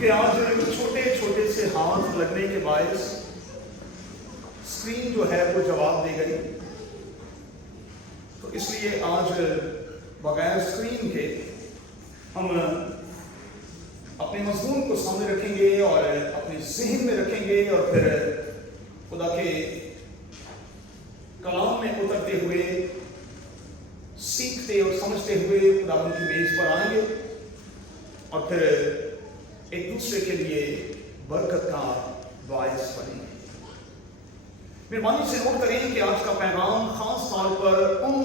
کہ آج چھوٹے چھوٹے سے ہاتھ لگنے کے باعث اسکرین جو ہے وہ جواب دے گئی، تو اس لیے آج بغیر اسکرین کے ہم اپنے مضمون کو سامنے رکھیں گے اور اپنے ذہن میں رکھیں گے، اور پھر خدا کے کلام میں اترتے ہوئے سیکھتے اور سمجھتے ہوئے خدا کی میز پر آئیں گے، اور پھر ایک دوسرے کے لیے برکت کا باعث بنیں گے۔ مہربانی سے نوٹ کریں کہ آج کا پیغام خاص طور پر ان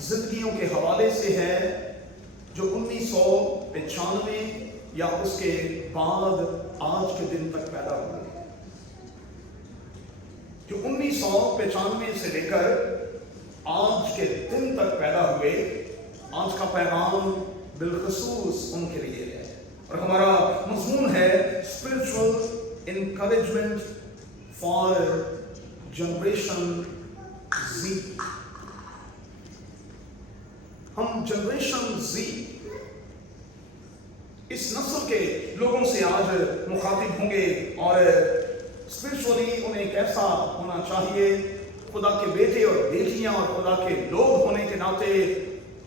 زندگیوں کے حوالے سے ہے جو 1995 یا اس کے بعد آج کے دن تک پیدا ہوئے، جو 1995 سے لے کر آج کے دن تک پیدا ہوئے۔ آج کا پیغام بالخصوص ان کے لیے ہے، اور ہمارا مضمون ہے spiritual encouragement for generation Z. ہم جنریشن زی اس نسل کے لوگوں سے آج مخاطب ہوں گے، اور اسپرچولی انہیں کیسا ہونا چاہیے، خدا کے بیٹے اور بیٹیاں اور خدا کے لوگ ہونے کے ناطے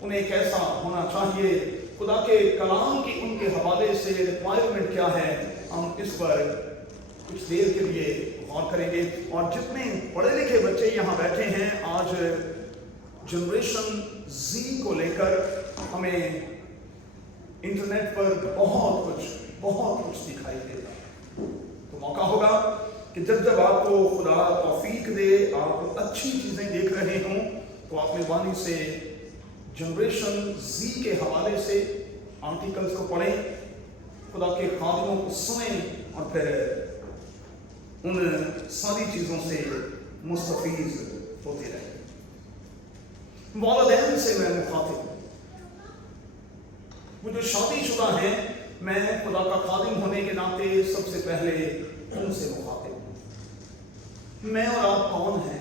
انہیں کیسا ہونا چاہیے، خدا کے کلام کی ان کے حوالے سے ریکوائرمنٹ کیا ہے۔ ہم اس پر کچھ دیر کے لیے غور کریں گے، اور جتنے پڑھے لکھے بچے یہاں بیٹھے ہیں آج جنریشن زی کو لے کر ہمیں انٹرنیٹ پر بہت کچھ دکھائی دیتا، تو موقع ہوگا کہ جب آپ کو خدا توفیق دے، آپ اچھی چیزیں دیکھ رہے ہوں، تو آپ مہربانی سے جنریشن زی کے حوالے سے آرٹیکلز کو پڑھیں، خدا کے خادموں کو سنیں، اور پھر ان ساری چیزوں سے مستفیض ہوتے رہیں۔ والدین سے میں مخاطب ہوں، وہ جو شادی شدہ ہیں، میں خدا کا خادم ہونے کے ناطے سب سے پہلے ان سے مخاطب ہوں۔ میں اور آپ کون ہیں؟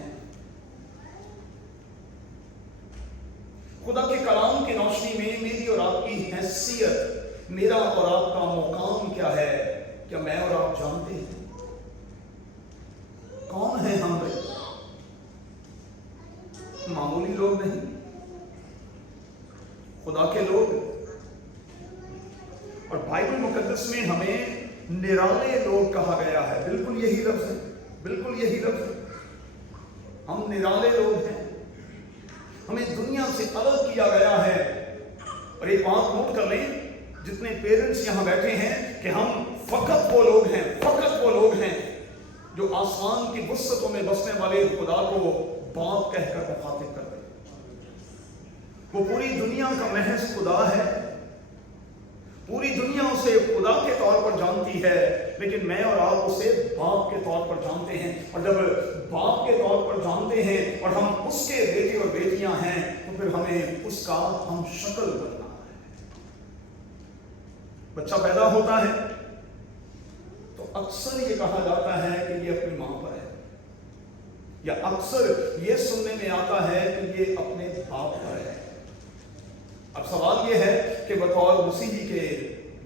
خدا کے کلام کی روشنی میں میری اور آپ کی حیثیت، میرا اور آپ کا مقام کیا ہے؟ کیا میں اور آپ جانتے ہیں کون ہیں ہم؟ معمولی لوگ نہیں، خدا کے لوگ، اور بائبل مقدس میں ہمیں نرالے لوگ کہا گیا ہے۔ بالکل یہی لفظ ہے، ہم نرالے لوگ ہیں، ہمیں دنیا سے الگ کیا گیا ہے۔ اور ایک بات نوٹ کر لیں، جتنے پیرنٹس یہاں بیٹھے ہیں، کہ ہم فقط وہ لوگ ہیں جو آسمان کی وسعتوں میں بسنے والے خدا کو باپ کہہ کر مخاطب کرتے ہیں۔ وہ پوری دنیا کا محض خدا ہے، پوری دنیا اسے خدا کے طور پر جانتی ہے، لیکن میں اور آپ اسے باپ کے طور پر جانتے ہیں، اور جب باپ کے طور پر جانتے ہیں اور ہم اس کے بیٹے اور بیٹیاں ہیں، تو پھر ہمیں اس کا ہم شکل بننا ہے۔ بچہ پیدا ہوتا ہے تو اکثر یہ کہا جاتا ہے کہ یہ اپنی ماں پر ہے، یا اکثر یہ سننے میں آتا ہے کہ یہ اپنے باپ پر ہے۔ اب سوال یہ ہے کہ بطور مسیحی کے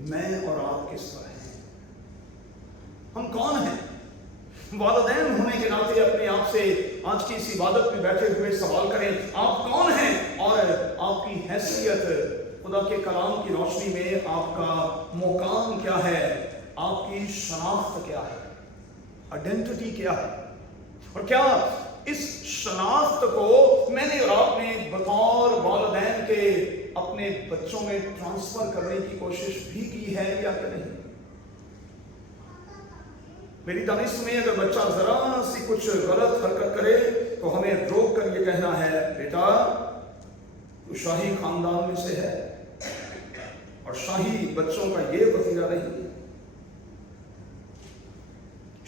میں اور آپ کس پر ہیں؟ ہم کون ہیں؟ والدین ہونے کے ناطے اپنے آپ سے آج کی اس عبادت میں بیٹھے ہوئے سوال کریں، آپ کون ہیں، اور آپ کی حیثیت خدا کے کلام کی روشنی میں آپ کا مقام کیا ہے، آپ کی شناخت کیا ہے، آئیڈینٹی کیا ہے، اور کیا اس شناخت کو میں نے اور آپ نے بطور والدین کے اپنے بچوں میں ٹرانسفر کرنے کی کوشش بھی کی ہے یا کہ نہیں؟ میری دانش میں اگر بچہ ذرا سی کچھ غلط حرکت کرے تو ہمیں روک کر یہ کہنا ہے، بیٹا تو شاہی خاندان میں سے ہے، اور شاہی بچوں کا یہ وتیرہ نہیں ہے۔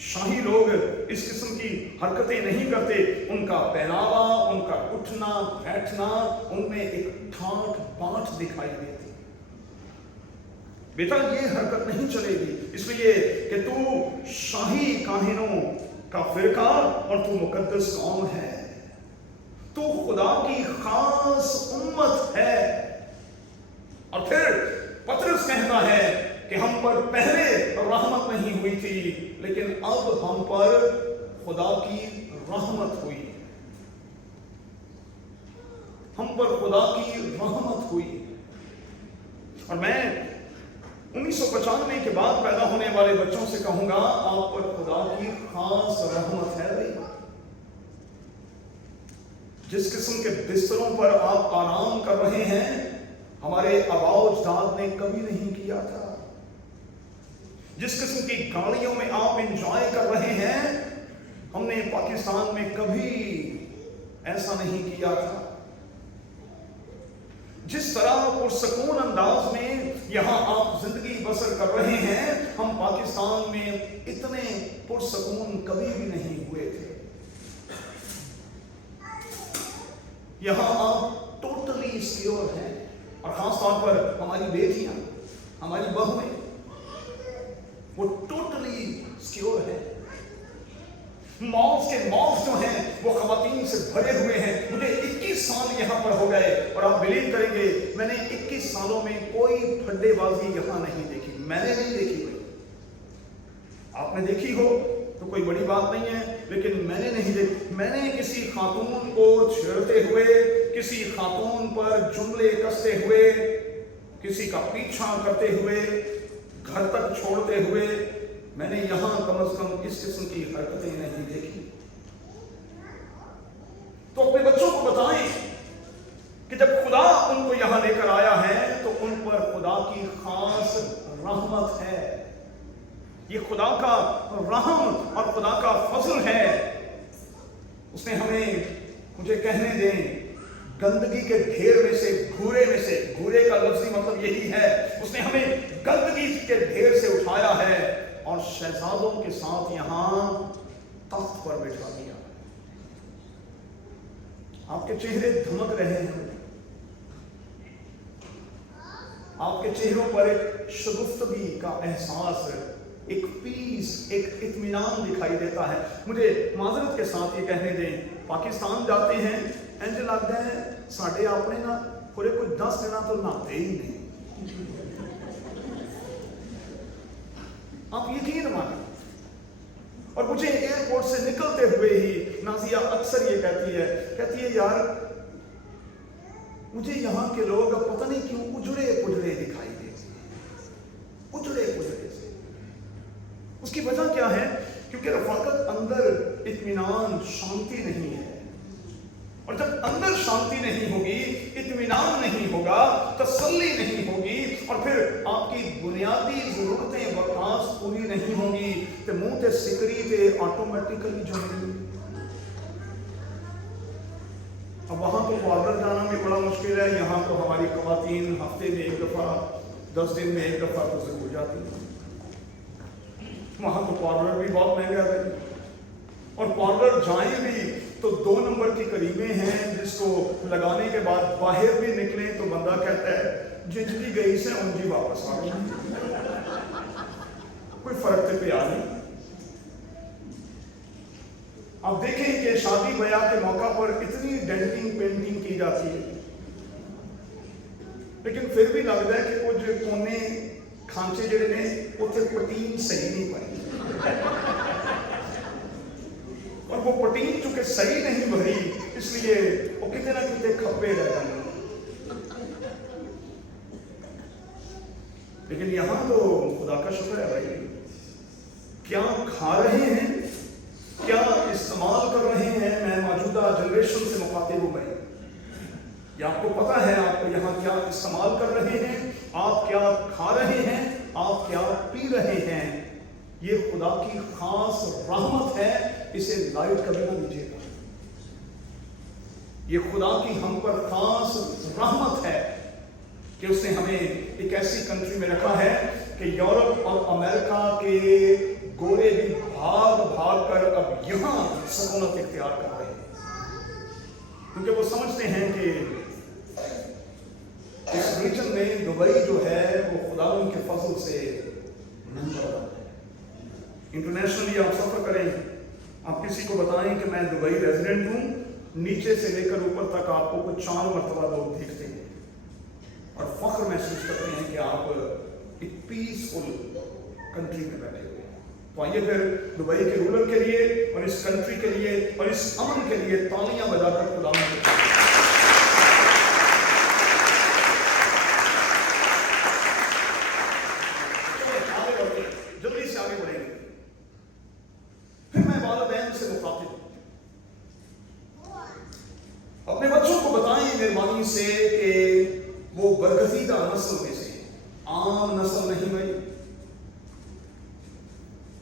شاہی لوگ اس قسم کی حرکتیں نہیں کرتے، ان کا پہناوا، ان کا اٹھنا بیٹھنا، ان میں ایک ٹھاٹ بانٹ دکھائی دیتی۔ بیٹا یہ حرکت نہیں چلے گی، اس لیے کہ تو شاہی کاہنوں کا فرقہ اور تو مقدس قوم ہے، تو خدا کی خاص امت ہے۔ اور پھر پطرس کہتا ہے कि हम पर पहले रहमत नहीं हुई थी, लेकिन अब हम पर खुदा की रहमत हुई। हम पर खुदा की रहमत हुई। और मैं 1995 के बाद पैदा होने वाले बच्चों से कहूंगा, आप पर खुदा की खास रहमत है भाई। जिस किस्म के बिस्तरों पर आप आराम कर रहे हैं, हमारे आबाओ अजदाद ने कभी नहीं किया था। जिस किस्म की गाड़ियों में आप एंजॉय कर रहे हैं, हमने पाकिस्तान में कभी ऐसा नहीं किया था। जिस तरह पुरसकून अंदाज में यहां आप जिंदगी बसर कर रहे हैं, हम पाकिस्तान में इतने पुरसकून कभी भी नहीं हुए थे। यहां आप टोटली सिक्योर हैं, और खास तौर पर हमारी बेटियां, हमारी बहुएं, वो टोटली सिक्योर है। मॉल्स जो हैं वो खवातीन से भरे हुए हैं। मुझे 21 साल यहाँ पर हो गए, और आप बिलीव करेंगे, मैंने 21 सालों में कोई फड्डेबाजी यहाँ नहीं देखी। मैंने नहीं देखी भाई, आपने देखी हो तो कोई बड़ी बात नहीं है, लेकिन मैंने नहीं देखी। मैंने किसी खातून को छेड़ते हुए, किसी खातून पर जुमले कसते हुए, किसी का पीछा करते हुए, घर तक छोड़ते हुए, मैंने यहां कम से कम इस किस्म की हरकतें नहीं देखी। तो अपने बच्चों को बताएं कि जब खुदा उनको यहां लेकर आया है तो उन पर खुदा की खास रहमत है। ये खुदा का रहम और खुदा का फजल है। उसने हमें, मुझे कहने दें, गंदगी के ढेर में से, घूरे में से, घूरे का लफ्जी मतलब यही है, उसने हमें गंदगी के ढेर से उठाया है और शहजादों के साथ यहां तख्त पर बैठा दिया। आपके चेहरे धमक रहे हैं, आपके चेहरों पर एक शगुफ्तगी का एहसास, एक पीस, एक इत्मीनान दिखाई देता है। मुझे माजरत के साथ ये कहने दें, पाकिस्तान जाते हैं, इंज लगता है साढ़े अपने ना पूरे कोई 10 दिन तो नहाते ही नहीं। आप यकीन माने। और मुझे एयरपोर्ट से निकलते हुए ही नाजिया अक्सर ये कहती है यार, मुझे यहाँ के लोग अब पता नहीं क्यों उजड़े पुजड़े दिखाई देते हैं, उजड़े पुजड़े से। उसकी वजह क्या है? क्योंकि रफाकत अंदर इत्मीनान, शांति नहीं है। और जब अंदर शांति नहीं होगी, इत्मीनान नहीं होगा, तसल्ली नहीं होगी, और फिर आपकी बुनियादी जरूरतें वकास पूरी नहीं होंगी, तो मुंह ते सिकरी ते ऑटोमेटिकली जाएगी। अब वहां तो पार्लर जाना भी बड़ा मुश्किल है। यहाँ तो हमारी खवातीन हफ्ते में एक दफा, 10 दिन में एक दफा तो जरूर जाती है। वहां तो पार्लर भी बहुत महंगा है, और पार्लर जाए भी तो 2 नंबर की करीमें हैं जिसको लगाने के बाद बाहर भी निकले तो बंदा कहता है जिंदगी गई से उंजी वापस आ गई, कोई फर्क तो पे आ नहीं। आप देखें कि शादी ब्याह के मौका पर इतनी डेंटिंग पेंटिंग की जाती है, लेकिन फिर भी लगता है कि कुछ कोने खांचे जड़े ने उसे पटीन सही नहीं पाई, और वो पटीन चूंकि सही नहीं भरी, इसलिए वो कितने ना कितने खप्पे रह जाते। लेकिन यहां तो खुदा का शुक्र है भाई, क्या खा रहे हैं, क्या इस्तेमाल कर रहे हैं। मैं मौजूदा जनरेशन से मुखातिब हूं भाई, या आपको पता है आप यहाँ क्या इस्तेमाल कर रहे हैं, आप क्या खा रहे हैं, आप क्या पी रहे हैं। ये खुदा की खास रहमत है, इसे लाइट कभी ना लीजिएगा। ये खुदा की हम पर खास रहमत है कि उसने हमें एक ऐसी कंट्री में रखा है कि यूरोप और अमेरिका के गोरे भी भाग भाग कर अब यहां सकूनत इख्तियार कर रहे हैं, क्योंकि वो समझते हैं कि इस रीजन में दुबई जो है वो खुदा उनके फजल से इंटरनेशनली आप सफर करें, आप किसी को बताएं कि मैं दुबई रेजिडेंट हूं, नीचे से लेकर ऊपर तक आपको कुछ 4 मरतबा लोग देखते हैं और फख्र महसूस करते हैं कि आप एक पीसफुल पीसफुल कंट्री में बैठे हुए हैं। तो आइए फिर दुबई के रूलर के लिए और इस कंट्री के लिए और इस अमन के लिए तालियां बजाकर खुदा जल्दी से आगे बढ़ेंगे। फिर मैं वालिदैन से मुखातिब अपने बच्चों को बताएं मेहरबानी से कि वो बरगजीदा नस्ल में से, आम नस्ल नहीं भाई।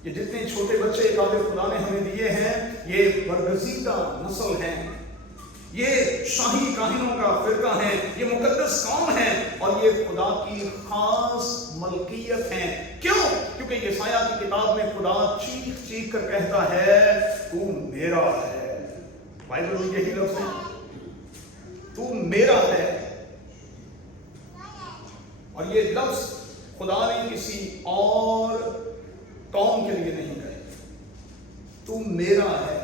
ये जितने छोटे बच्चे कादिर खुदा ने हमें दिए हैं, ये बरगजीदा नस्ल हैं, ये शाही काहिनों का फिरका है, ये मुकद्दस कौम है और ये खुदा की खास मलकियत है। क्यों? क्योंकि यशायाह की किताब में खुदा चीख चीख कर कहता है तू मेरा है। बाइबल में यही लफ्ज है, तू मेरा है। और ये लफ्ज खुदा ने किसी और कौम के लिए नहीं कहे, तू मेरा है।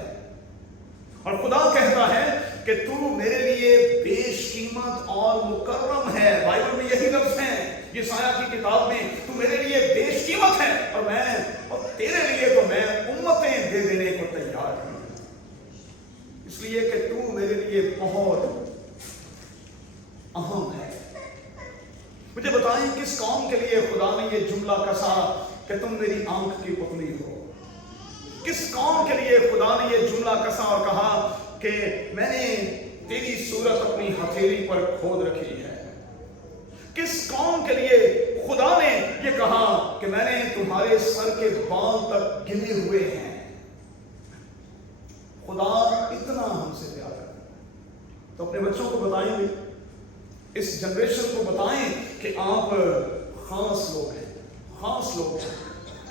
और खुदा कहता है कि तू मेरे लिए बेशकीमत और मुकर्रम है। बाइबल में यही लफ्ज है, यशायाह की किताब में, तू मेरे लिए बेशकीमत है और तेरे लिए तो मैं उम्मतें दे देने को तैयार हूं। इसलिए कि तू मेरे लिए बहुत अहम है। मुझे बताएं किस कौम के लिए खुदा ने ये जुमला कसा कि तुम मेरी आंख की पुतली हो? किस कौम के लिए खुदा ने ये जुमला कसा और कहा कि मैंने तेरी सूरत अपनी हथेली पर खोद रखी है? किस कौम के लिए खुदा ने ये कहा कि मैंने तुम्हारे सर के बाल तक गिने हुए हैं? खुदा इतना हमसे प्यार करता है। तो अपने बच्चों को बताएंगे, इस जनरेशन को बताएं कि आप खास लोग हैं, खास लोग हैं।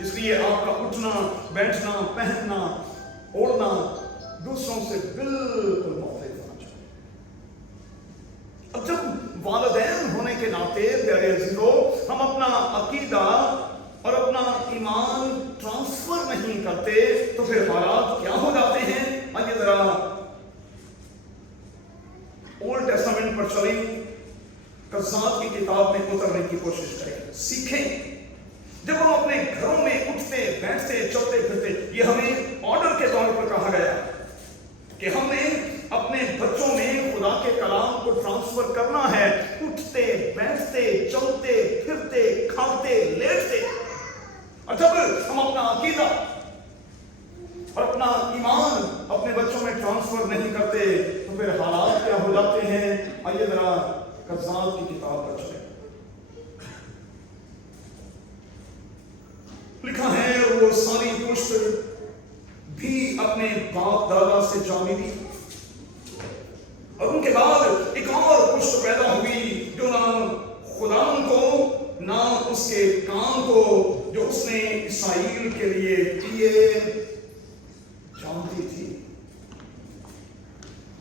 इसलिए आपका उठना, बैठना, पहनना, ओढ़ना दूसरों से बिल्कुल मुख्तलिफ होना चाहिए। अब जब वालिदैन होने के नाते प्यारे अजीजों हम अपना अकीदा और अपना ईमान ट्रांसफर नहीं करते तो फिर हालात क्या हो जाते हैं? आइए जरा ओल्ड टेस्टामेंट पर चलें, कज़ात की किताब में उतरने की कोशिश करें, सीखें। जब हम अपने घरों में उठते, बैठते, चलते फिरते, ये हमें ऑर्डर के तौर पर कहा गया कि हमने अपने बच्चों में खुदा के कलाम को ट्रांसफर करना है। उठते, बैठते, चलते फिरते, खाते, लेटते। और जब हम अपना अकीदा और अपना ईमान अपने बच्चों में ट्रांसफर नहीं करते तो फिर हालात क्या हो जाते हैं? आइए जरा कज़ात की किताब पर चलें। लिखा है वो सारी पुष्ट भी अपने बाप दादा से जामी थी और उनके बाद एक और पुष्ट पैदा हुई जो ना खुदा को ना उसके काम को जो उसने इसराइल के लिए किए जानती थी।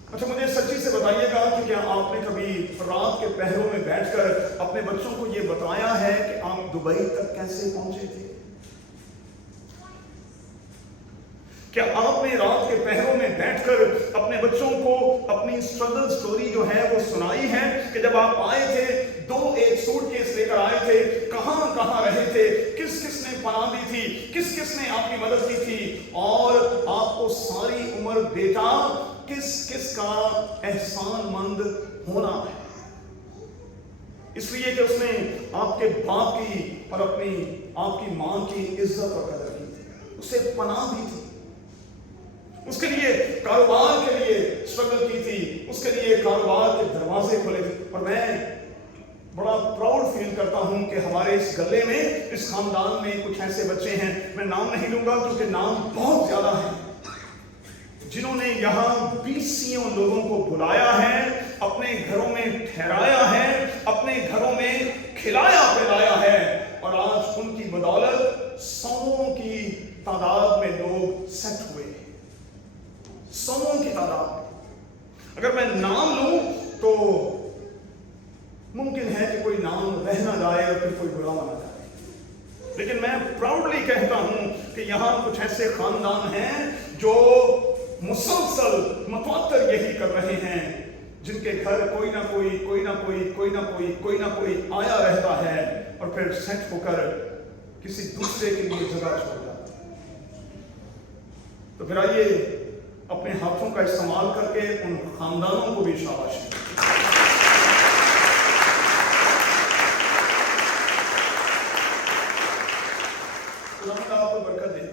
अच्छा, मुझे सच्ची से बताइएगा कि क्या आपने कभी रात के पहरों में बैठकर अपने बच्चों को यह बताया है कि आप दुबई तक कैसे पहुंचे थे? क्या आपने रात के पहरों में बैठकर अपने बच्चों को अपनी स्ट्रगल स्टोरी जो है वो सुनाई है कि जब आप आए थे, एक सूटकेस लेकर आए थे, कहां कहां रहे थे, किस किस ने पनाह दी थी, किस किस ने आपकी मदद की थी और आपको सारी उम्र बेटा किस किस का एहसानमंद होना है? इसलिए कि उसने आपके बाप की और अपनी आपकी मां की इज्जत और कदर की थी, उसे पनाह दी थी, उसके लिए कारोबार के लिए स्ट्रगल की थी, उसके लिए कारोबार के दरवाजे खोले थे। और मैं बड़ा प्राउड फील करता हूं कि हमारे इस गले में, इस खानदान में कुछ ऐसे बच्चे हैं, मैं नाम नहीं लूंगा क्योंकि नाम बहुत ज्यादा है, जिन्होंने यहाँ 20 लोगों को बुलाया है, अपने घरों में ठहराया है, अपने घरों में खिलाया पिलाया है और आज उनकी बदौलत 100 की तादाद में लोग सेट हुए हैं। 100 की तादाद में। अगर मैं नाम लूं तो मुमकिन है कि कोई नाम रह ना जाए और फिर कोई बुरा माना जाए, लेकिन मैं प्राउडली कहता हूं कि यहां कुछ ऐसे खानदान हैं जो मुसलसल मतवातर यही कर रहे हैं, जिनके घर कोई ना कोई आया रहता है और फिर सेट होकर किसी दूसरे के लिए जगह छोड़ जाता है। तो फिर आइए अपने हाथों का इस्तेमाल करके उन खानदानों को भी शाबाशी दें। खुदावंद आपको बरकत दे।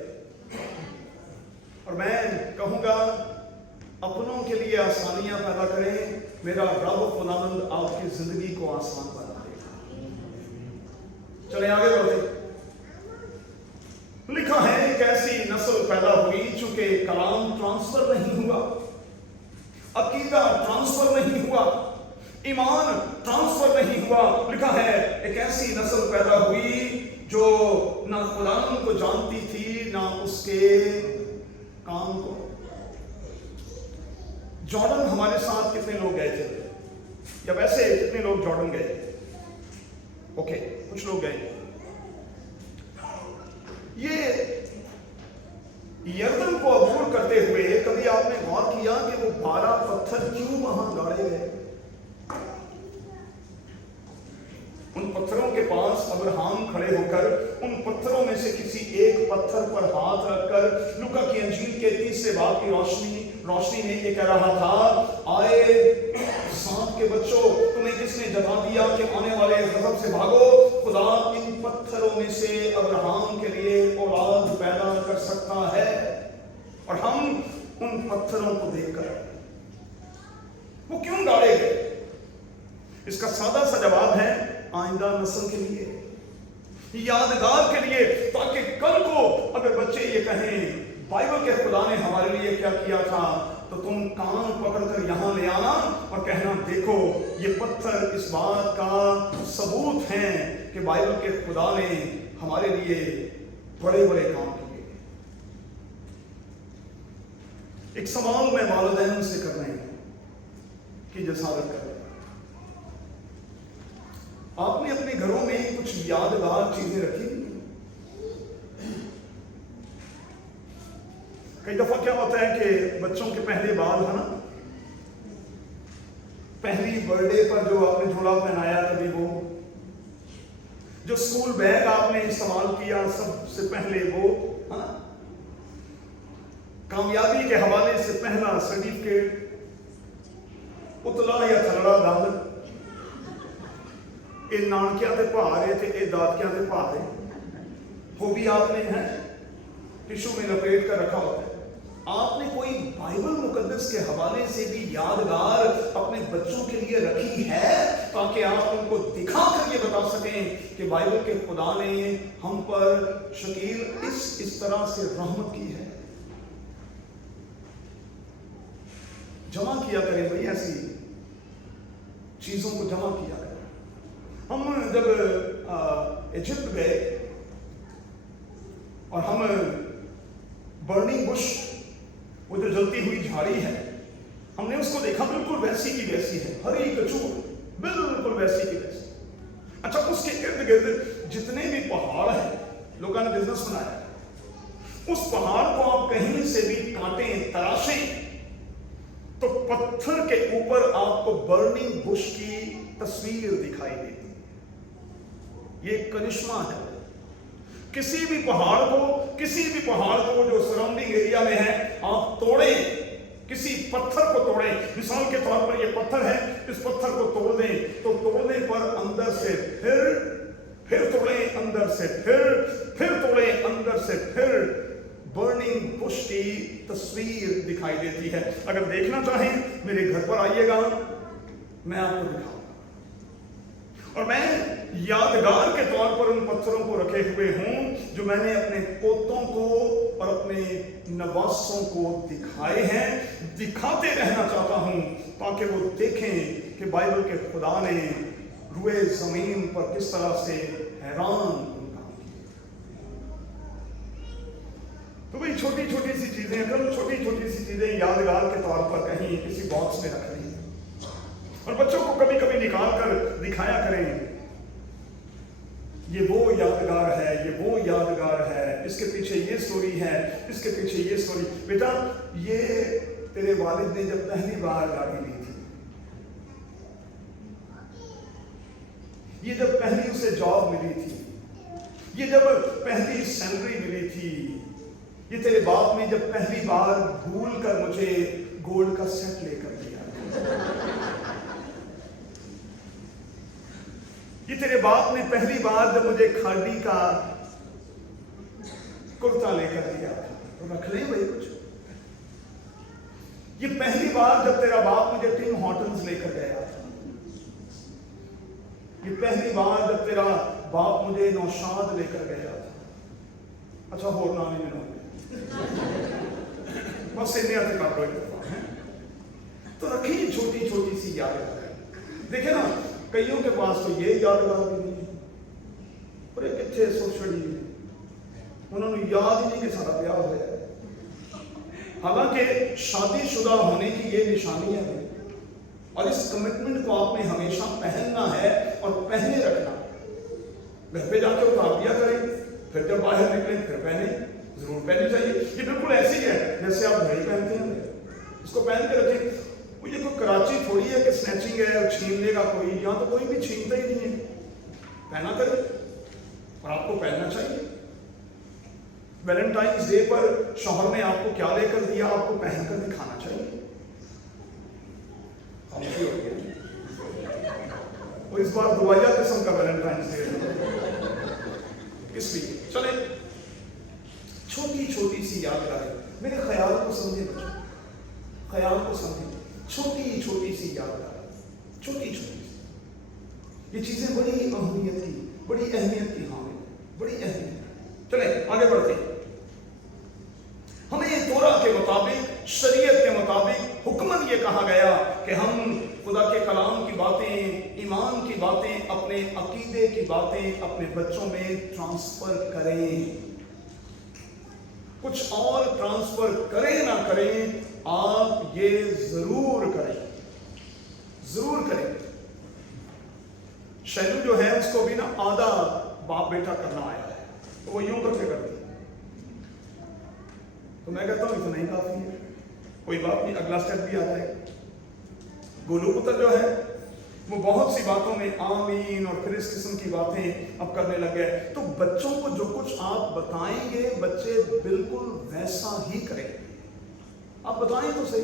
और मैं कहूंगा अपनों के लिए आसानियां पैदा करें, मेरा रब खुदावंद आपकी जिंदगी को आसान बना देगा। चले आगे बढ़ते। लिखा है एक ऐसी नस्ल पैदा हुई चूंकि कलाम ट्रांसफर नहीं हुआ, अकीदा ट्रांसफर नहीं हुआ, ईमान ट्रांसफर नहीं हुआ। लिखा है एक ऐसी नस्ल पैदा हुई जो ना खुदा को जानती थी ना उसके काम को। जॉर्डन हमारे साथ कितने लोग गए थे, या वैसे कितने लोग जॉर्डन गए? ओके, कुछ लोग गए। ये यरदन को अबूर करते हुए कभी आपने गौर किया कि वो 12 पत्थर क्यों वहां गाड़े गए? उन पत्थरों के पास अब्राहम खड़े होकर उन पत्थरों में से किसी एक पत्थर पर हाथ रखकर लूका की अंजील के 30 बाब की रोशनी में ये कह रहा था, आए सांप के बच्चों, तुम्हें किसने जता दिया कि आने वाले गजब से भागो? खुदा इन पत्थरों में से अब्राहम के लिए औलाद पैदा कर सकता है। और हम उन पत्थरों को देखकर वो क्यों गाड़े गए? इसका सादा सा जवाब है आइंदा नस्ल के लिए, यादगार के लिए, ताकि कल को अगर बच्चे ये कहें बाइबल के खुदा ने हमारे लिए क्या किया था, तो तुम कान पकड़कर यहां ले आना और कहना, देखो ये पत्थर इस बात का सबूत हैं कि बाइबल के खुदा ने हमारे लिए बड़े बड़े काम किए। एक सवाल मैं वालिदैन से करने की जसारत कर, आपने अपने घरों में कुछ यादगार चीजें रखी? कई दफा क्या होता है कि बच्चों के पहले बाल, है ना, पहली बर्थडे पर जो आपने झोला पहनाया, कभी वो जो स्कूल बैग आपने इस्तेमाल किया सबसे पहले, वो है ना, कामयाबी के हवाले से पहला सर्टिफिकेट, उतला या थलड़ा दंद, ये नानकिया ते पा रहे थे, ये दादकिया ते पा रहे, वो भी आपने है टिश्यू में लपेट कर रखा होता है। आपने कोई बाइबल मुकद्दस के हवाले से भी यादगार अपने बच्चों के लिए रखी है, ताकि आप उनको दिखा कर ये बता सकें कि बाइबल के खुदा ने हम पर शकील इस तरह से रहमत की है। जमा किया करें भाई, ऐसी चीजों को जमा किया करें। हम जब इजिप्ट गए और हम बर्निंग बुश, वो जो जलती हुई झाड़ी है, हमने उसको देखा, बिल्कुल वैसी की वैसी है, हरी कचूर, बिल्कुल वैसी की वैसी। अच्छा, उसके इर्द गिर्द जितने भी पहाड़ हैं, लोगों ने बिजनेस बनाया, उस पहाड़ को आप कहीं से भी काटें, तराशें, तो पत्थर के ऊपर आपको बर्निंग बुश की तस्वीर दिखाई देती। ये करिश्मा है। किसी भी पहाड़ को जो सराउंडिंग एरिया में है, आप तोड़ें, किसी पत्थर को तोड़ें, मिसाल के तौर पर ये पत्थर है, इस पत्थर को तोड़ दें, तो तोड़ने पर अंदर से फिर तोड़ें, अंदर से फिर तोड़ें, अंदर से फिर बर्निंग बुश की तस्वीर दिखाई देती है। अगर देखना चाहें मेरे घर पर आइएगा, मैं आपको दिखाऊंगा। और मैं यादगार के तौर पर उन पत्थरों को रखे हुए हूं जो मैंने अपने पोतों को और अपने नवासों को दिखाए हैं, दिखाते रहना चाहता हूं, ताकि वो देखें कि बाइबल के खुदा ने रुए जमीन पर किस तरह से हैरान काम किए। तो भाई छोटी छोटी सी चीजें, अगर छोटी छोटी सी चीजें यादगार के तौर पर कहीं किसी बॉक्स में रख ली और बच्चों को कभी कभी निकाल कर दिखाया करें, ये वो यादगार है, ये वो यादगार है, इसके पीछे ये स्टोरी है, इसके पीछे ये स्टोरी। बेटा, ये तेरे वालिद ने जब पहली बार गाड़ी ली थी, ये जब पहली उसे जॉब मिली थी, ये जब पहली सैलरी मिली थी, ये तेरे बाप ने जब पहली बार भूल कर मुझे गोल्ड का सेट लेकर दिया, ये तेरे बाप ने पहली बार जब मुझे खादी का कुर्ता लेकर दिया, तो रख ले भाई कुछ। ये पहली बार जब तेरा बाप मुझे टिम हॉर्टन्स लेकर गया था, ये पहली बार जब तेरा बाप मुझे नौशाद लेकर गया था। अच्छा होर नाम ही मिलो बस इन्हें आते कर लो। तो रखी छोटी छोटी सी यादें। देखे ना कईयों के पास तो ये यादगार भी नहीं है, पर कितने सोचड़ी उन्होंने याद ही नहीं कि सारा ब्याह होया। हालांकि शादीशुदा होने की ये निशानियां हैं और इस कमिटमेंट को आपने हमेशा पहनना है और पहने रखना। घर पे जाके उतार दिया करें, फिर जब बाहर निकलें फिर पहने, जरूर पहननी चाहिए। ये बिल्कुल ऐसी है जैसे आप घड़ी पहनते हैं, इसको पहन के रखें। ये कोई कराची थोड़ी है कि स्नैचिंग है और छीन लेगा कोई, यहाँ तो कोई भी छीनता ही नहीं है। पहना करें और आपको पहनना चाहिए। वैलेंटाइंस डे पर शौहर ने आपको क्या लेकर दिया, आपको पहनकर दिखाना चाहिए। खामोशी हो गई। और इस बार दुआया किस्म का वैलेंटाइंस डे इसलिए चले छोटी छोटी सी यादगारें। मेरे ख्याल को समझे बच्चों, ख्याल को समझे। छोटी छोटी सी यादगारें, छोटी छोटी सी ये चीजें बड़ी अहमियत की, बड़ी अहमियत की हामिल, बड़ी अहमियत। चले आगे बढ़ते हैं। हमें तोरा के मुताबिक, शरीयत के मुताबिक हुक्मन ये कहा गया कि हम खुदा के कलाम की बातें, ईमान की बातें, अपने अकीदे की बातें अपने बच्चों में ट्रांसफर करें। कुछ और ट्रांसफर करें ना करें, आप ये जरूर करें, जरूर करें। शैलू जो है उसको भी ना आधा बाप बेटा करना आया है, तो वो यूं करके करती है। तो मैं कहता हूं इतना ही काफी है, कोई बात नहीं, अगला स्टेप भी आ जाएगा। गोलू पुत्र जो है वो बहुत सी बातों में आमीन और फिर इस किस्म की बातें अब करने लग गए। तो बच्चों को जो कुछ आप बताएंगे बच्चे बिल्कुल वैसा ही करेंगे। आप बताएं तो सही।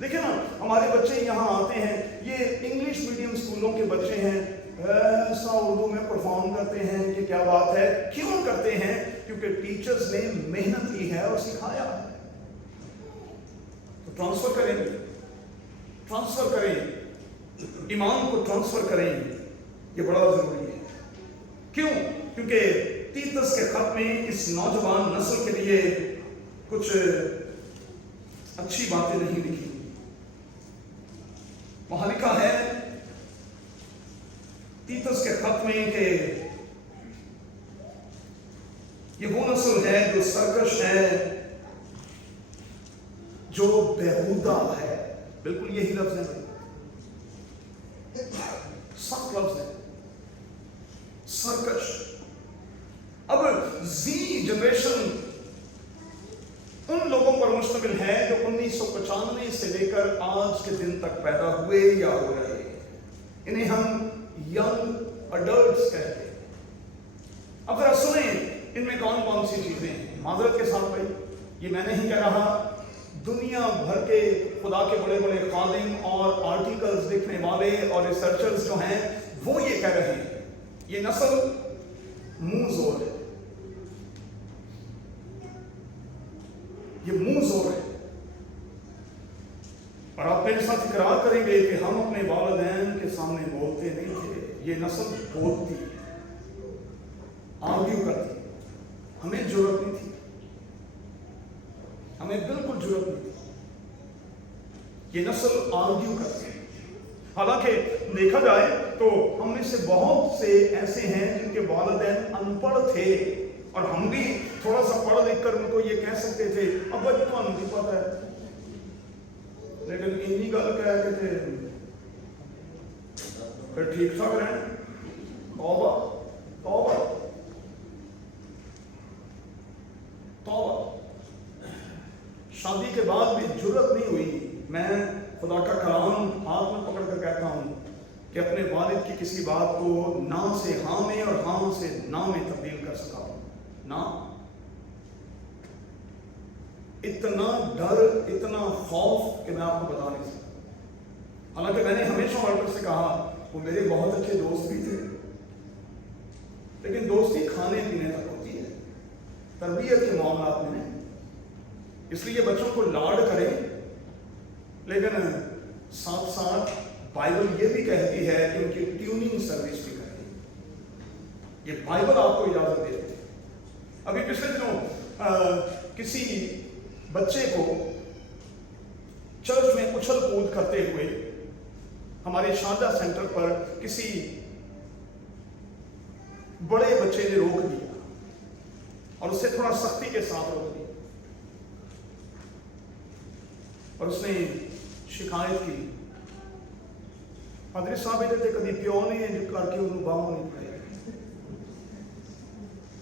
देखिए ना हमारे बच्चे यहाँ आते हैं, ये इंग्लिश मीडियम स्कूलों के बच्चे हैं, ऐसा उर्दू में परफॉर्म करते हैं कि क्या बात है। क्यों करते हैं? क्योंकि टीचर्स ने मेहनत की है और सिखाया है। तो ट्रांसफर करें, ट्रांसफर करें, ईमान को ट्रांसफर करें, ये बड़ा जरूरी है। क्यों? क्योंकि तीतस के खत में इस नौजवान नस्ल के लिए कुछ अच्छी बातें नहीं लिखी। वहां लिखा है तीतस के खत में कि ये वो नस्ल है जो सरकश है, जो बेहुदा है। बिल्कुल यही लफ्ज है, सख्त लफ्ज है, सरकश। अब जी जनरेशन उन लोगों पर मुश्तमिल है जो 1995 से लेकर आज के दिन तक पैदा हुए या हो रहे हैं। इन्हें हम यंग अडल्ट्स कहते हैं। अब जरा सुने इनमें कौन कौन सी चीजें हैं। माजरत के साथ भाई, ये मैं नहीं कह रहा, दुनिया भर के खुदा के बड़े बड़े खादिम और आर्टिकल्स लिखने वाले और रिसर्चर्स जो हैं वो ये कह रहे हैं ये नस्ल मुंह जोर है, ये मुंह जोर है। और आप मेरे साथ इकरार करेंगे कि हम अपने वालिदैन के सामने बोलते नहीं थे, ये नस्ल बोलती है, आर्ग्यू करती। हमें जरूरत नहीं थी, हमें बिल्कुल जरूरत नहीं थी। ये नस्ल आर्ग्यू करती है। हालांकि देखा जाए तो हम में से बहुत से ऐसे हैं जिनके वालिदैन अनपढ़ थे और हम भी थोड़ा सा पढ़ लिख कर उनको ये कह सकते थे अब बच्चे तो नहीं पता है, लेकिन इन्हीं गल कह के थे फिर ठीक ठाक रहे। तौबा तौबा तौबा। शादी के बाद भी जुर्रत नहीं हुई। मैं खुदा का कलाम हाथ में पकड़ कर कहता हूं कि अपने वालिद की किसी बात को ना से हाँ में और हाँ से ना में तब्दील कर सका ना। इतना डर, इतना खौफ कि मैं आपको बता नहीं सकता। हालांकि मैंने हमेशा ऑल्टर से कहा, वो मेरे बहुत अच्छे दोस्त भी थे, लेकिन दोस्ती खाने पीने तक होती है, तरबियत के मामलात में नहीं। इसलिए बच्चों को लाड करें, लेकिन साथ साथ बाइबल ये भी कहती है कि उनकी ट्यूनिंग सर्विस भी करें। ये बाइबल आपको इजाजत देती है। अभी पिछले दिनों किसी बच्चे को चर्च में उछल कूद करते हुए हमारे शारदा सेंटर पर किसी बड़े बच्चे ने रोक दिया और उससे थोड़ा सख्ती के साथ रोक दिया और उसने शिकायत की, पादरी साहब इधर ते कभी प्यो ने जो करके उन्होंने बाहों नहीं पाए,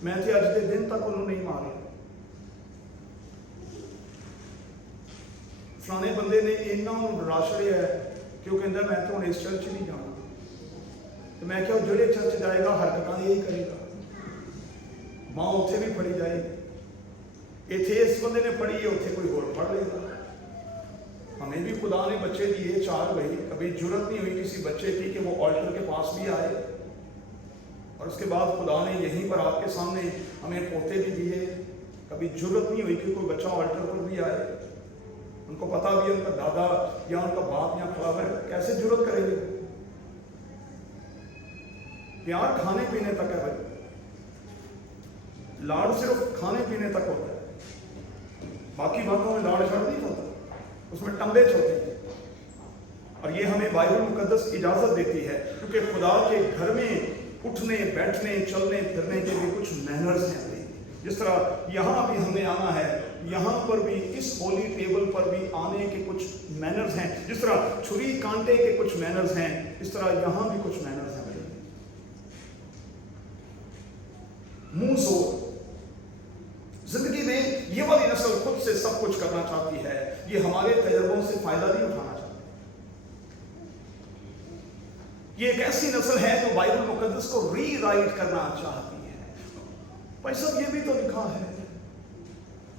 मैं तो अज के दिन तक उन्होंने नहीं मारा। फलाने बंदे ने इन्ना डरा छड़िया है कि वह कहता मैं तो इस चर्च नहीं जाना। तो मैं क्या जो चर्च जाएगा हरकत यही करेगा, मां उत्थे भी फड़ी जाएगी, इतने इस बंदे ने फड़ी है उत्थे कोई होर फड़ लेगा। हमें भी खुदा ने बच्चे दिए 4 भाई, कभी जुर्रत नहीं हुई किसी बच्चे की कि वो ऑल्टर के पास भी आए, और उसके बाद खुदा ने यहीं पर आपके सामने हमें पोते भी दिए। कभी जुर्रत नहीं हुई कि कोई बच्चा ऑल्टर पर भी आए, उनको पता भी है उनका दादा या उनका बाप यहाँ खड़ा है, कैसे जुर्रत करेंगे। प्यार खाने पीने तक है भाई, लाड़ सिर्फ खाने पीने तक होता है, बाकी बातों में लाड़ छड़ नहीं होता, उसमें टंबे होते हैं। और ये हमें बाइबल मुकद्दस इजाजत देती है, क्योंकि खुदा के घर में उठने बैठने चलने फिरने के भी कुछ मैनर्स हैं। जिस तरह यहाँ भी हमें आना है, यहाँ पर भी इस होली टेबल पर भी आने के कुछ मैनर्स हैं। जिस तरह छुरी कांटे के कुछ मैनर्स हैं, इस तरह यहाँ भी कुछ मैनर्स हैं। मुंह सो जिंदगी में ये वाली नस्ल खुद से सब कुछ करना चाहती है, ये हमारे तजर्बों से फायदा नहीं उठाना चाहती। ये एक ऐसी नस्ल है जो बाइबल मुकद्दस को रीराइट करना चाहती है। भाई साहब ये भी तो लिखा है,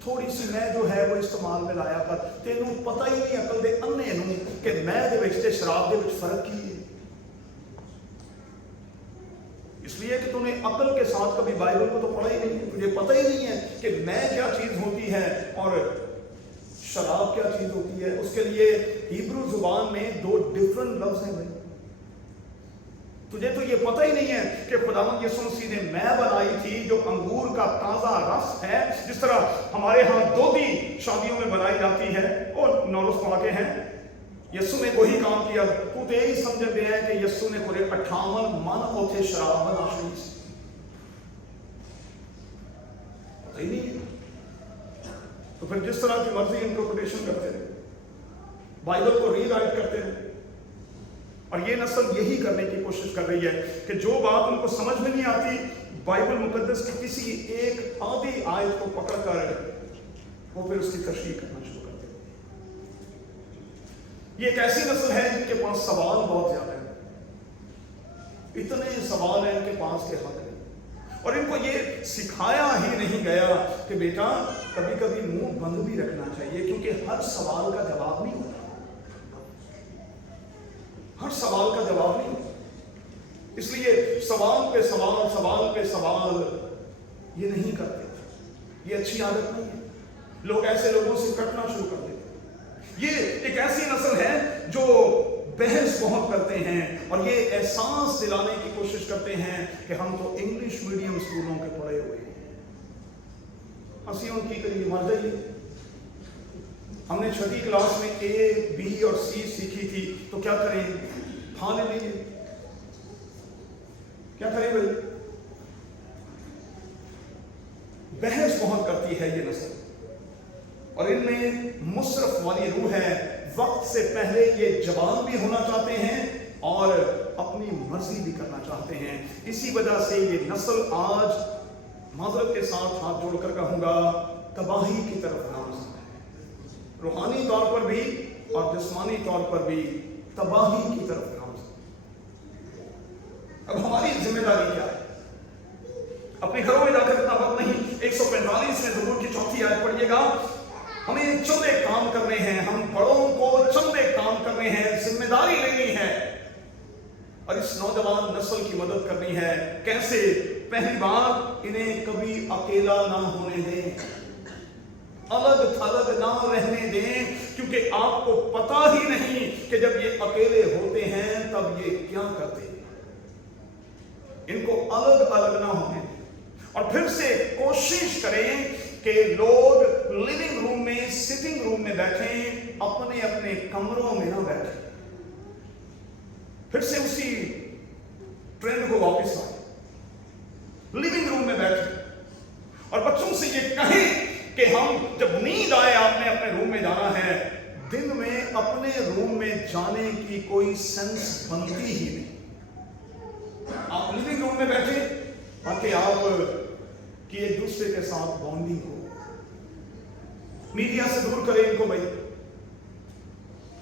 थोड़ी सी मैं जो है वो इस्तेमाल में लाया कर, तेनू पता ही नहीं अकल दे अन्ने नूं कि मैं दे विच ते शराब दे विच फर्क की है। इसलिए कि तूने अकल के साथ कभी बाइबल को तो पढ़ा ही नहीं है, तुझे पता ही नहीं है कि मैं क्या चीज होती है और शराब क्या चीज होती है। उसके लिए हिब्रू जुबान में 2 डिफरेंट लफ्ज हैं भाई। तुझे तो ये पता ही नहीं है कि खुदावंद यीशु मसीह ने मैं बनाई थी जो अंगूर का ताजा रस है, जिस तरह हमारे यहाँ दोधी शादियों में बनाई जाती है और नौरस पाके हैं। यीशु ने वही काम किया। तू तो यही समझ गया है कि यीशु ने पूरे 58 मन उथे शराब बना दी, पता ही नहीं है। तो फिर जिस तरह की मर्जी इंटरप्रिटेशन करते रहे, बाइबल को रीराइट करते रहे। और ये नस्ल यही करने की कोशिश कर रही है कि जो बात उनको समझ में नहीं आती, बाइबल मुकद्दस की किसी एक आधी आयत को पकड़कर वो फिर उसकी तशरीह करना शुरू कर देते हैं। ये एक ऐसी नस्ल है जिनके पास सवाल बहुत ज्यादा है, इतने सवाल हैं इनके पास के हद नहीं। और इनको ये सिखाया ही नहीं गया कि बेटा कभी कभी मुंह बंद भी रखना चाहिए, क्योंकि हर सवाल का जवाब नहीं होता, हर सवाल का जवाब नहीं होता। इसलिए सवाल पे सवाल, सवाल पे सवाल ये नहीं करते, ये अच्छी आदत नहीं है। लोग ऐसे लोगों से कटना शुरू कर देते। ये एक ऐसी नस्ल है जो बहस बहुत करते हैं और ये एहसास दिलाने की कोशिश करते हैं कि हम तो इंग्लिश मीडियम स्कूलों के पढ़े हुए हैं, असी उनकी करिए मर जाइए। हमने 6ठी क्लास में A, B और C सीखी थी, तो क्या करें, खा ले लीजिए, क्या करें भाई। बहस बहुत करती है ये नस्ल, और इनमें मुसरफ वाली रूह है। वक्त से पहले ये जवान भी होना चाहते हैं और अपनी मर्जी भी करना चाहते हैं। इसी वजह से ये नस्ल आज माजरत के साथ हाथ जोड़कर कहूंगा तबाही की तरफ नामजद है, रूहानी तौर पर भी और जिस्मानी तौर पर भी तबाही की तरफ नामजद। जिम्मेदारी क्या है? अपने घरों में जाकर इतना वक्त नहीं, 145 में ज़बूर की 4 आयत पढ़िएगा। हमें चंदे काम करने हैं, हम बड़ों को चंदे काम करने हैं, जिम्मेदारी लेनी है और इस नौजवान नस्ल की मदद करनी है। कैसे? पहली बात, इन्हें कभी अकेला ना होने दें, अलग थलग ना रहने दें, क्योंकि आपको पता ही नहीं कि जब ये अकेले होते हैं तब ये क्या करते हैं। इनको अलग अलग ना होने दें और फिर से कोशिश करें कि लोग लिविंग रूम में, सिटिंग रूम में बैठें, अपने अपने कमरों में ना बैठें। फिर से उसी ट्रेंड को वापस लाएं, लिविंग रूम में बैठें और बच्चों से ये कहें कि हम जब नींद आए आपने अपने रूम में जाना है, दिन में अपने रूम में जाने की कोई सेंस बनती ही नहीं। आप लिविंग रूम में बैठे ताकि आप कि एक दूसरे के साथ बॉन्डिंग हो। मीडिया से दूर करें इनको भाई,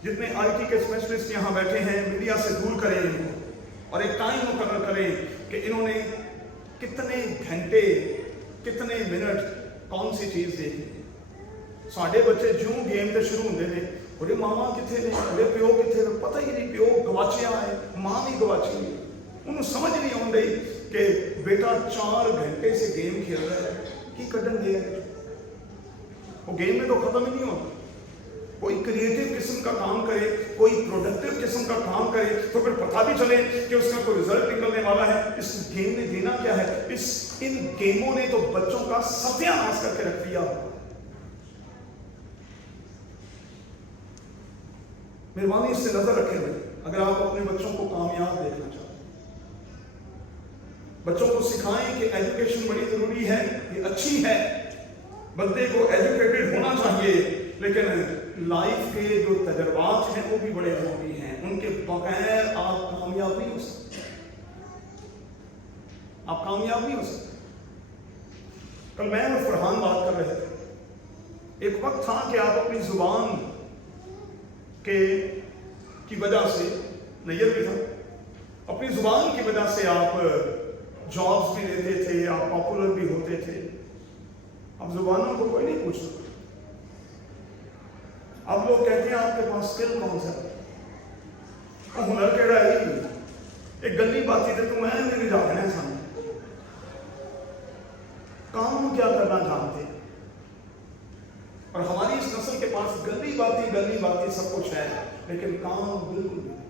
जितने आईटी के स्पेशलिस्ट यहां बैठे हैं, मीडिया से दूर करें इनको और एक टाइम मुकर्रर करें कि इन्होंने कितने घंटे, कितने मिनट कौन सी चीज देखनी। साढ़े बच्चे जूं गेम के शुरू होंगे ने, अरे मामा किथे ने, अरे प्यो किथे ने, पता ही नहीं, प्यो गवाचिया है, मां भी गवाची है। उन्हें समझ नहीं आउंदी कि बेटा 4 घंटे से गेम खेल रहा है, की कड्डन दे है। वो गेम में तो खत्म ही नहीं होता। कोई क्रिएटिव किस्म का काम करे, कोई प्रोडक्टिव किस्म का काम करे, तो फिर पता भी चले कि उसका कोई रिजल्ट निकलने वाला है। इस गेम ने देना क्या है? इन गेमों ने तो बच्चों का सत्यानाश करके रख दिया। मेहरबानी इससे नजर रखें भाई, अगर आप अपने बच्चों को कामयाब देखना चाहते हैं, बच्चों को सिखाएं कि एजुकेशन बड़ी जरूरी है, ये अच्छी है, बंदे को एजुकेटेड होना चाहिए, लेकिन लाइफ के जो तजर्बात हैं वो भी बड़े जरूरी हैं। उनके बगैर आप कामयाब नहीं हो सकते, आप कामयाब नहीं हो सकते। कल मैं और फरहान बात कर रहे थे, एक वक्त था कि आप अपनी जुबान की वजह से, नैयर भी था, अपनी जुबान की वजह से आप जॉब्स भी लेते थे, आप पॉपुलर भी होते थे। अब जुबानों को कोई नहीं पूछता। अब लोग कहते हैं आपके पास स्किल कौन सा है, हुनर केड़ा है। एक गली बाती तो तुम है मेरी जागना है, सामने काम क्या करना जानते। और हमारी इस नस्ल के पास गली बाती सब कुछ है, लेकिन काम बिल्कुल नहीं।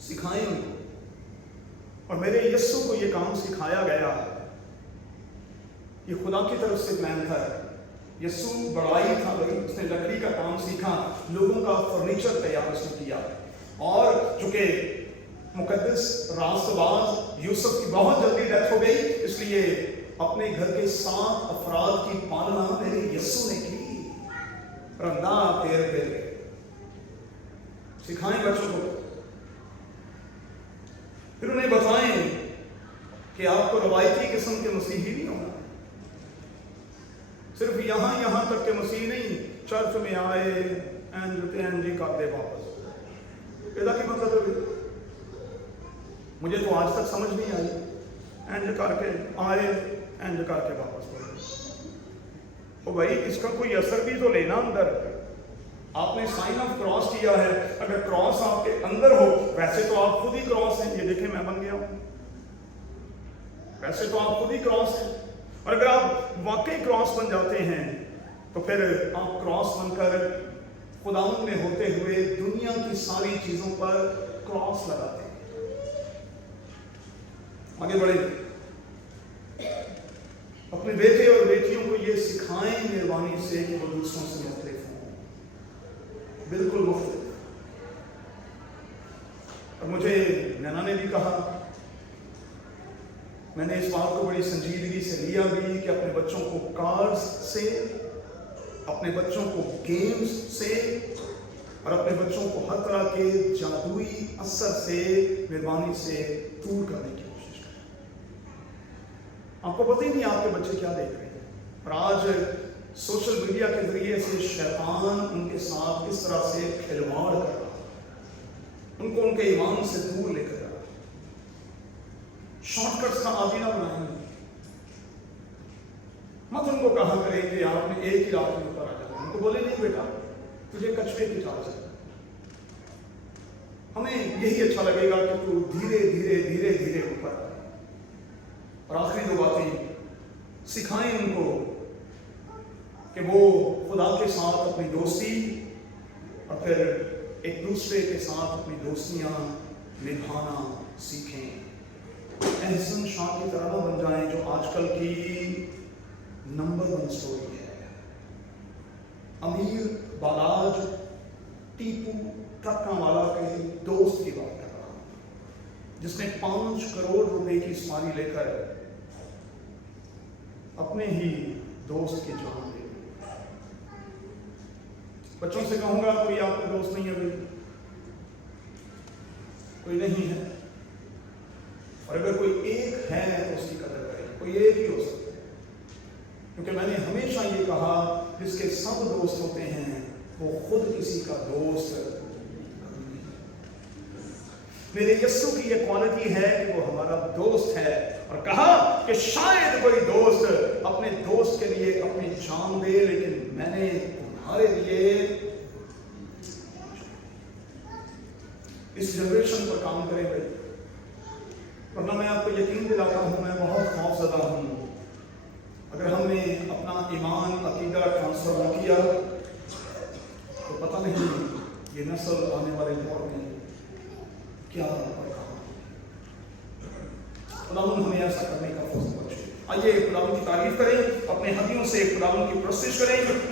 सिखाएं उनको, और मेरे यस्सु को ये काम सिखाया गया, ये खुदा की तरफ से प्लान था। यस्सु बड़ाई था भाई, उसने लकड़ी का काम सीखा, लोगों का फर्नीचर तैयार उसने किया। और चूंकि मुकद्दस रास्तबाज यूसुफ की बहुत जल्दी डेथ हो गई, इसलिए अपने घर के 7 अफराद की पालना मेरे यस्सु ने की। रंदा फेर फेर सिखाएं बच्चों को, फिर उन्हें बताएं कि आपको रवायती किस्म के मसीही नहीं होना। सिर्फ यहां तक के मसीह नहीं, चर्च में आए एंज जी कर दे वापस, ਇਹਦਾ ਕੀ मतलब है? मुझे तो आज तक समझ नहीं आई। एंज करके आए, एंज करके वापस पड़े। ओ भाई, इसका कोई असर भी तो लेना अंदर। आपने साइन ऑफ क्रॉस किया है, अगर क्रॉस आपके अंदर हो, वैसे तो आप खुद ही क्रॉस हैं। ये देखें मैं बन गया हूं, वैसे तो आप खुद ही क्रॉस हैं। और अगर आप वाकई क्रॉस बन जाते हैं तो फिर आप क्रॉस बनकर खुदावंद में होते हुए दुनिया की सारी चीजों पर क्रॉस लगाते हैं। आगे बढ़े, अपने बेटे और बेटियों को ये सिखाएं मेहरबानी से कि वो दूसरों से मुख्तलिफ हों, बिल्कुल मुख्तलिफ। और मुझे नैना ने भी कहा, मैंने इस बात को बड़ी संजीदगी से लिया भी कि अपने बच्चों को कार्ड्स से, अपने बच्चों को गेम्स से और अपने बच्चों को हर तरह के जादुई असर से मेहरबानी से दूर करने की कोशिश करें। आपको पता ही नहीं आपके बच्चे क्या देख रहे हैं, और आज सोशल मीडिया के जरिए से शैतान उनके साथ किस तरह से खिलवाड़ कर रहा है, उनको उनके ईमान से दूर लेकर जा रहा है। शॉर्ट कट्स का आदि ना बनाएंगे। मत उनको कहा करें कि आपने एक ही रात में ऊपर आ जाना। उनको बोले नहीं बेटा, तुझे कछुए की चाल चलना। हमें यही अच्छा लगेगा कि तू धीरे धीरे धीरे धीरे ऊपर आए। और आखिरी दो बातें सिखाएं उनको कि वो खुदा के साथ अपनी दोस्ती और फिर एक दूसरे के साथ अपनी दोस्तियां निभाना सीखें। एहसन शाह की तरह बन जाएं जो आजकल की नंबर 1 स्टोरी है। अमीर बालाज टीपू ट्रक्का वाला के दोस्त की बात कर रहा हूं, जिसने 5 करोड़ रुपए की सवारी लेकर अपने ही दोस्त की जान दे दी। बच्चों से कहूंगा कोई आपका दोस्त नहीं है भाई, कोई नहीं है, और अगर कोई एक है तो उसकी कदर करें। कोई एक ही हो सकता है, क्योंकि मैंने हमेशा ये कहा जिसके सब दोस्त होते हैं वो खुद किसी का दोस्त। मेरे यीशु की ये क्वालिटी है कि वो हमारा दोस्त है, और कहा कि शायद कोई दोस्त अपने दोस्त के लिए अपनी जान दे, लेकिन मैंने तुम्हारे लिए इस जनरेशन पर काम करें भाई। वरना मैं आपको यकीन दिलाता हूं, मैं बहुत खौफजदा हूं। अगर हमने अपना ईमान अकीदा ट्रांसफर न किया तो पता नहीं ये नस्ल आने वाले दौर में क्या खुदावंद हमें ऐसा करने का फजल बख्शे। आइए खुदावंद की तारीफ करें, अपने हदियों से खुदावंद की प्रस्तुति करें।